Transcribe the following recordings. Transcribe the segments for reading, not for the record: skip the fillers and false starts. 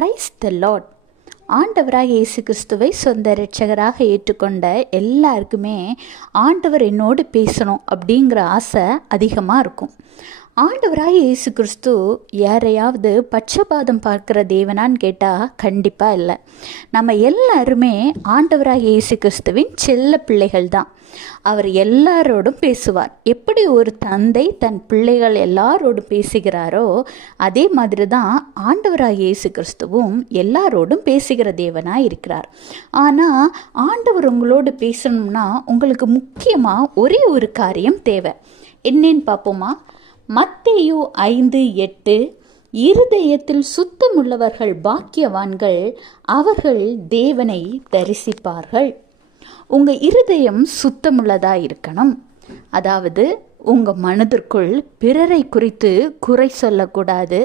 Praise the Lord. ஆண்டவராக இயேசு கிறிஸ்துவை சொந்த இரட்சகராக ஏற்றுக்கொண்ட எல்லாருக்குமே ஆண்டவர் என்னோடு பேசணும் அப்படிங்கிற ஆசை அதிகமாக இருக்கும். ஆண்டவராக இயேசு கிறிஸ்து யாரையாவது பட்சபாதம் பார்க்குற தேவனான்னு கேட்டால் கண்டிப்பாக இல்லை. நம்ம எல்லாருமே ஆண்டவராக இயேசு கிறிஸ்துவின் செல்ல பிள்ளைகள் தான். அவர் எல்லாரோடும் பேசுவார். எப்படி ஒரு தந்தை தன் பிள்ளைகள் எல்லாரோடும் பேசுகிறாரோ அதே மாதிரி தான் ஆண்டவராக இயேசு கிறிஸ்துவும் எல்லாரோடும் பேசுகிற தேவனாக இருக்கிறார். ஆனால் ஆண்டவர் உங்களோடு பேசணும்னா உங்களுக்கு முக்கியமாக ஒரே ஒரு காரியம் தேவை. என்னன்னு பார்ப்போமா? மத்தேயு 5:8, இருதயத்தில் சுத்தமுள்ளவர்கள் பாக்கியவான்கள், அவர்கள் தேவனை தரிசிப்பார்கள். உங்கள் இருதயம் சுத்தமுள்ளதாக இருக்கணும். அதாவது உங்கள் மனதிற்குள் பிறரை குறித்து குறை சொல்லக்கூடாது.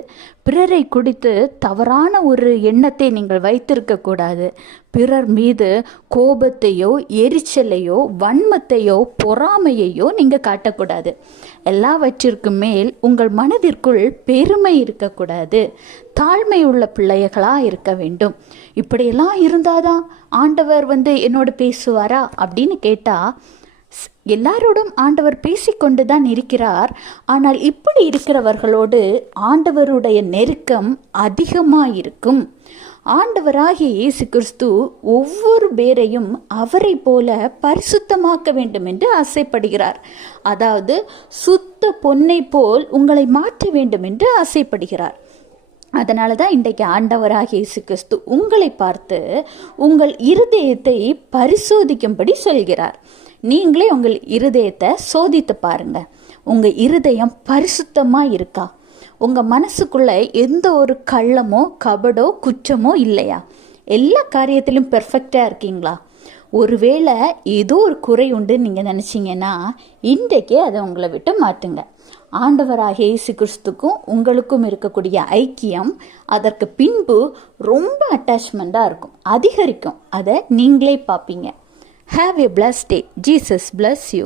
பிறரை குறித்து தவறான ஒரு எண்ணத்தை நீங்கள் வைத்திருக்கக்கூடாது. பிறர் மீது கோபத்தையோ எரிச்சலையோ வன்மத்தையோ பொறாமையையோ நீங்கள் காட்டக்கூடாது. எல்லாவற்றிற்கும் மேல் உங்கள் மனதிற்குள் பெருமை இருக்கக்கூடாது. தாழ்மை உள்ள பிள்ளைகளாக இருக்க வேண்டும். இப்படியெல்லாம் இருந்தாதான் ஆண்டவர் என்னோடு பேசுவாரா அப்படின்னு கேட்டால், எல்லாரோடும் ஆண்டவர் பேசிக்கொண்டு தான் இருக்கிறார். ஆனால் இப்படி இருக்கிறவர்களோடு ஆண்டவருடைய நெருக்கம் அதிகமாக இருக்கும். ஆண்டவராகிய இயேசு கிறிஸ்து ஒவ்வொரு பேரையும் அவரை போல பரிசுத்தமாக்க வேண்டும் என்று ஆசைப்படுகிறார். அதாவது சுத்த பொன்னை போல் உங்களை மாற்ற வேண்டும் என்று ஆசைப்படுகிறார். அதனால தான் இன்றைக்கு ஆண்டவராகிய இயேசு கிறிஸ்து உங்களை பார்த்து உங்கள் இருதயத்தை பரிசோதிக்கும்படி சொல்கிறார். நீங்களே உங்கள் இருதயத்தை சோதித்து பாருங்க. உங்கள் இருதயம் பரிசுத்தமாக இருக்கா? உங்கள் மனசுக்குள்ள எந்த ஒரு கள்ளமோ கபடோ குற்றமோ இல்லையா? எல்லா காரியத்திலும் பெர்ஃபெக்டாக இருக்கீங்களா? ஒருவேளை ஏதோ ஒரு குறை உண்டுன்னு நீங்கள் நினச்சிங்கன்னா இன்றைக்கே அதை உங்களை விட்டு மாற்றுங்க. ஆண்டவராகிய இயேசு கிறிஸ்துக்கும் உங்களுக்கும் இருக்கக்கூடிய ஐக்கியம் அதற்கு பின்பு ரொம்ப அட்டாச்மெண்ட்டாக இருக்கும், அதிகரிக்கும். அதை நீங்களே பார்ப்பீங்க. Have a blessed day. Jesus bless you.